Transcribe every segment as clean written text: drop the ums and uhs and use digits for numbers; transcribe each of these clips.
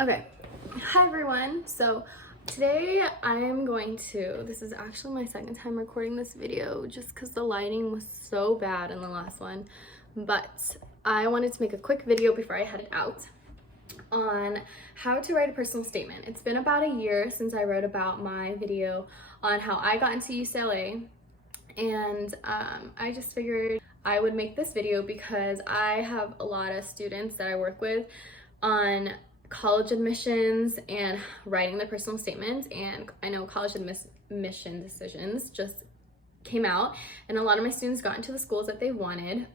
Okay, hi everyone. So today this is actually my second time recording this video just because the lighting was so bad in the last one, but I wanted to make a quick video before I headed out on how to write a personal statement. It's been about a year since I wrote about my video on how I got into UCLA, and I just figured I would make this video because I have a lot of students that I work with on college admissions and writing their personal statement, and I know college admission decisions just came out and a lot of my students got into the schools that they wanted,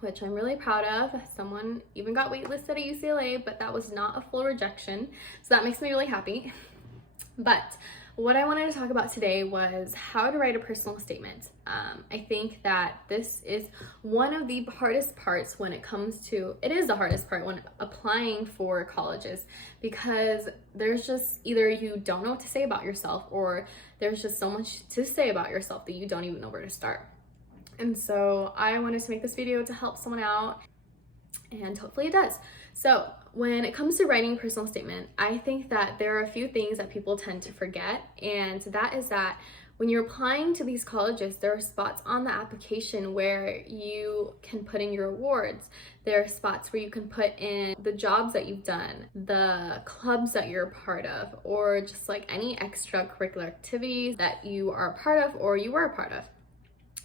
which I'm really proud of. Someone even got waitlisted at UCLA, but that was not a full rejection, so that makes me really happy. But what I wanted to talk about today was how to write a personal statement. I think that this is one of the hardest parts when it comes to, it is the hardest part when applying for colleges, because there's just either you don't know what to say about yourself, or there's just so much to say about yourself that you don't even know where to start. And so I wanted to make this video to help someone out, and hopefully it does. So when it comes to writing a personal statement, I think that there are a few things that people tend to forget, and that is that when you're applying to these colleges, there are spots on the application where you can put in your awards. There are spots where you can put in the jobs that you've done, the clubs that you're a part of, or just like any extracurricular activities that you are a part of or you were a part of.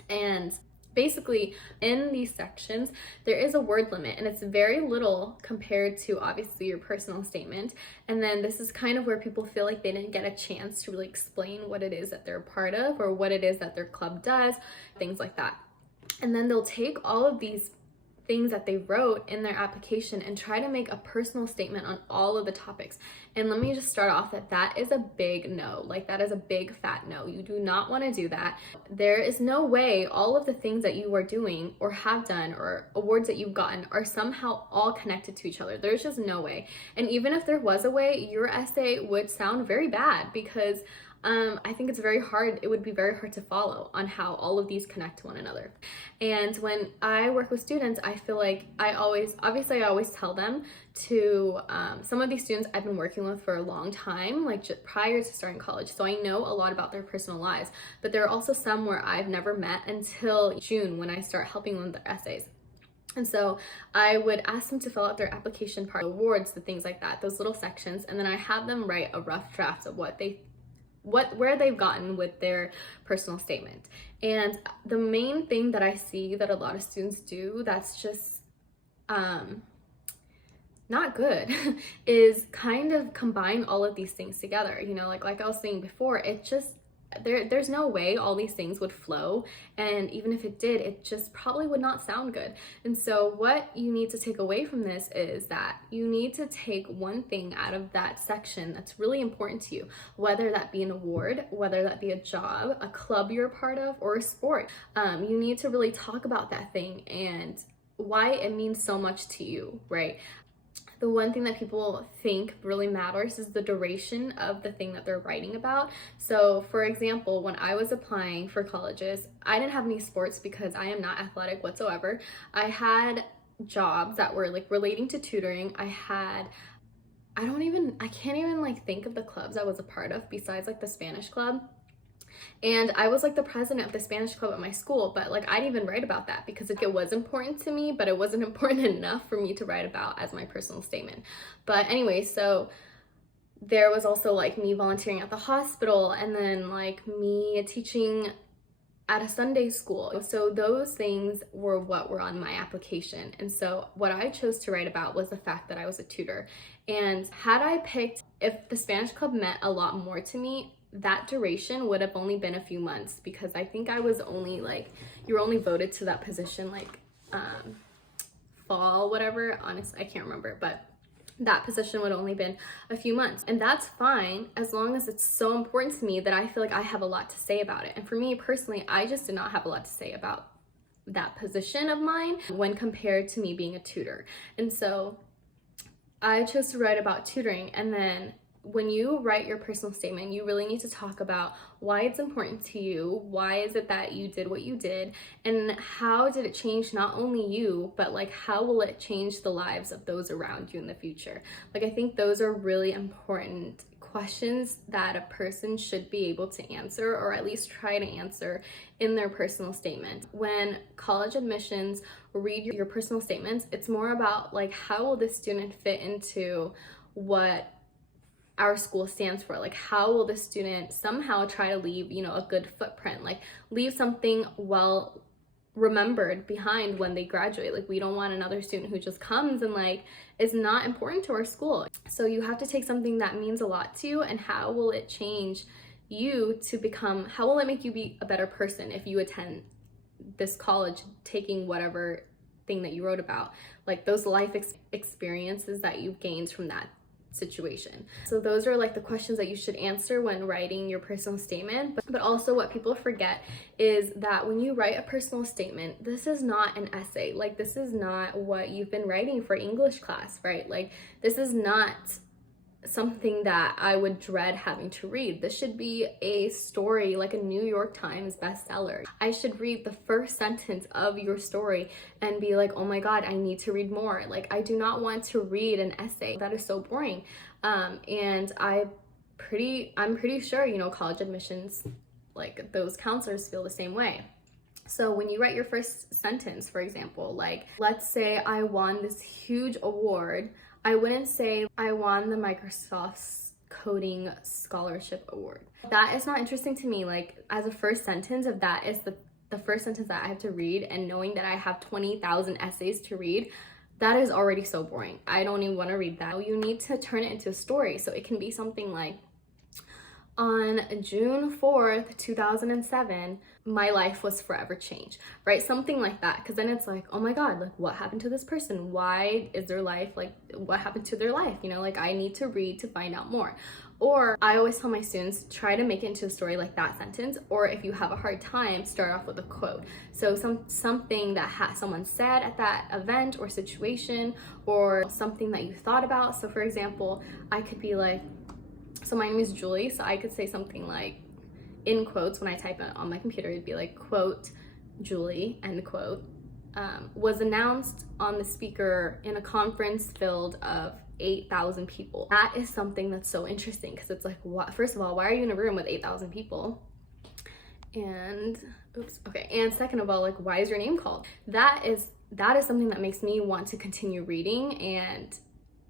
And basically, in these sections, there is a word limit, and it's very little compared to obviously your personal statement. And then this is kind of where people feel like they didn't get a chance to really explain what it is that they're a part of or what it is that their club does, things like that. And then they'll take all of these things that they wrote in their application and try to make a personal statement on all of the topics. And let me just start off that is a big no. Like, that is a big fat no. You do not want to do that. There is no way all of the things that you are doing or have done or awards that you've gotten are somehow all connected to each other. There's just no way. And even if there was a way, your essay would sound very bad, because I think it would be very hard to follow on how all of these connect to one another. And when I work with students, I feel like I always tell them to, some of these students I've been working with for a long time, like just prior to starting college, so I know a lot about their personal lives, but there are also some where I've never met until June when I start helping them with their essays. And so I would ask them to fill out their application part, awards, the things like that, those little sections, and then I have them write a rough draft of where they've gotten with their personal statement. And the main thing that I see that a lot of students do that's just not good is kind of combine all of these things together. You know, like I was saying before, it just there's no way all these things would flow, and even if it did, it just probably would not sound good. And so what you need to take away from this is that you need to take one thing out of that section that's really important to you, whether that be an award, whether that be a job, a club you're a part of, or a sport. You need to really talk about that thing and why it means so much to you, right? The one thing that people think really matters is the duration of the thing that they're writing about. So for example, when I was applying for colleges, I didn't have any sports because I am not athletic whatsoever. I had jobs that were like relating to tutoring. I can't even like think of the clubs I was a part of besides like the Spanish club. And I was like the president of the Spanish club at my school, but like I didn't even write about that because it was important to me, but it wasn't important enough for me to write about as my personal statement. But anyway, so there was also like me volunteering at the hospital, and then like me teaching at a Sunday school. So those things were what were on my application. And so what I chose to write about was the fact that I was a tutor. And had I picked, if the Spanish club meant a lot more to me, that duration would have only been a few months, because I think I was only like, you were only voted to that position like fall, whatever, honestly I can't remember, but that position would have only been a few months. And that's fine as long as it's so important to me that I feel like I have a lot to say about it. And for me personally, I just did not have a lot to say about that position of mine when compared to me being a tutor. And so I chose to write about tutoring, and then when you write your personal statement, you really need to talk about why it's important to you, why is it that you did what you did, and how did it change not only you, but like how will it change the lives of those around you in the future. Like, I think those are really important questions that a person should be able to answer, or at least try to answer in their personal statement. When college admissions read your personal statements, it's more about like, how will this student fit into what our school stands for? Like, how will the student somehow try to leave, you know, a good footprint, like leave something well remembered behind when they graduate. Like, we don't want another student who just comes and like is not important to our school. So you have to take something that means a lot to you, and how will it change you to become, how will it make you be a better person if you attend this college taking whatever thing that you wrote about, like those life experiences that you've gained from that situation. So those are like the questions that you should answer when writing your personal statement. But also what people forget is that when you write a personal statement, this is not an essay. Like, this is not what you've been writing for English class, right? Like, this is not something that I would dread having to read. This should be a story, like a New York Times bestseller. I should read the first sentence of your story and be like, oh my God, I need to read more. Like, I do not want to read an essay. That is so boring. And I'm pretty sure, you know, college admissions, like those counselors feel the same way. So when you write your first sentence, for example, like, let's say I won this huge award, I wouldn't say I won the Microsoft's Coding Scholarship Award. That is not interesting to me. Like, as a first sentence, if that is the first sentence that I have to read, and knowing that I have 20,000 essays to read, that is already so boring. I don't even want to read that. You need to turn it into a story. So it can be something like, on June 4th, 2007, my life was forever changed, right? Something like that. Because then it's like, oh my God, like, what happened to this person? Why is their life, like, what happened to their life? You know, like, I need to read to find out more. Or I always tell my students, try to make it into a story like that sentence. Or if you have a hard time, start off with a quote. So something that someone said at that event or situation, or something that you thought about. So for example, I could be like, so my name is Julie, so I could say something like, in quotes, when I type it on my computer, it'd be like, quote, Julie, end quote, was announced on the speaker in a conference filled of 8,000 people. That is something that's so interesting, because it's like, what? First of all, why are you in a room with 8,000 people? And, and second of all, like, why is your name called? That is something that makes me want to continue reading and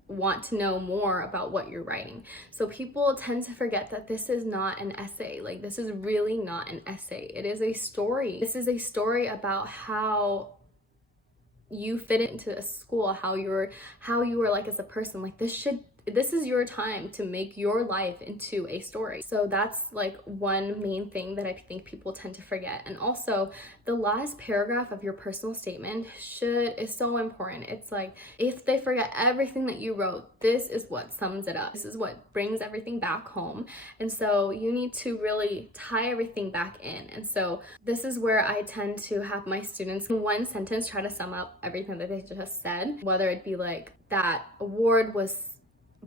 want to know more about what you're writing. So people tend to forget that this is not an essay. Like, this is really not an essay. It is a story. This is a story about how you fit into a school, how you were like as a person. Like, this is your time to make your life into a story. So that's like one main thing that I think people tend to forget. And also, the last paragraph of your personal statement is so important. It's like, if they forget everything that you wrote, this is what sums it up. This is what brings everything back home. And so you need to really tie everything back in. And so this is where I tend to have my students in one sentence try to sum up everything that they just said, whether it be like, that award was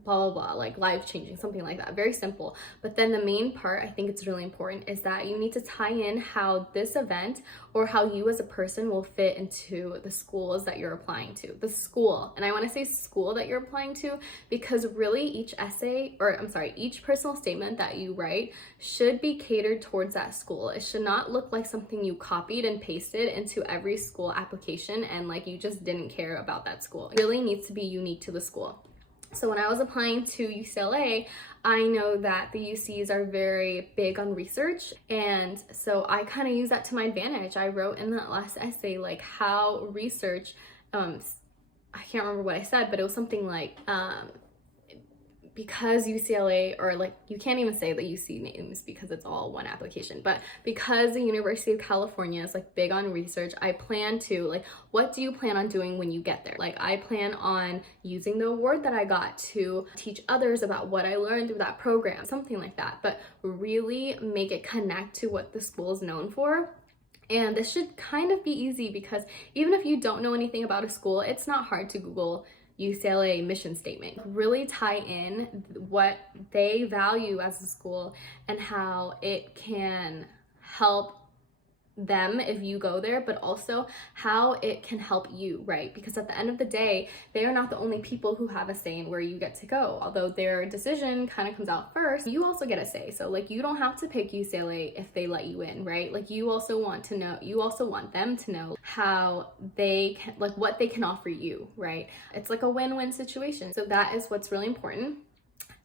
blah, blah, blah, like life-changing, something like that. Very simple. But then the main part, I think it's really important, is that you need to tie in how this event, or how you as a person, will fit into the schools that you're applying to. The school, and I want to say school that you're applying to, because really each each personal statement that you write should be catered towards that school. It should not look like something you copied and pasted into every school application and like you just didn't care about that school. It really needs to be unique to the school. So when I was applying to UCLA, I know that the UCs are very big on research, and so I kind of use that to my advantage. I wrote in that last essay like how research, I can't remember what I said, but it was something like, because UCLA, or like, you can't even say the UC names because it's all one application, but because the University of California is like big on research, I plan to, like, what do you plan on doing when you get there? Like, I plan on using the award that I got to teach others about what I learned through that program, something like that, but really make it connect to what the school is known for. And this should kind of be easy, because even if you don't know anything about a school, it's not hard to Google UCLA mission statement. Really tie in what they value as a school and how it can help them if you go there, but also how it can help you, right? Because at the end of the day, they are not the only people who have a say in where you get to go. Although their decision kind of comes out first, you also get a say. So like, you don't have to pick UCLA if they let you in, right? Like, you also want to know, you also want them to know how they can, like, what they can offer you, right? It's like a win-win situation. So that is what's really important.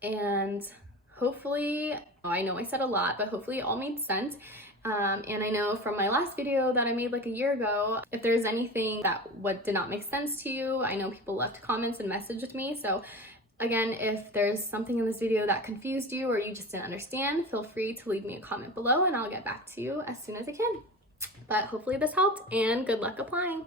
And hopefully, I know I said a lot, but hopefully it all made sense. And I know from my last video that I made like a year ago, if there's anything that did not make sense to you, I know people left comments and messaged me. So again, if there's something in this video that confused you or you just didn't understand, feel free to leave me a comment below and I'll get back to you as soon as I can. But hopefully this helped, and good luck applying.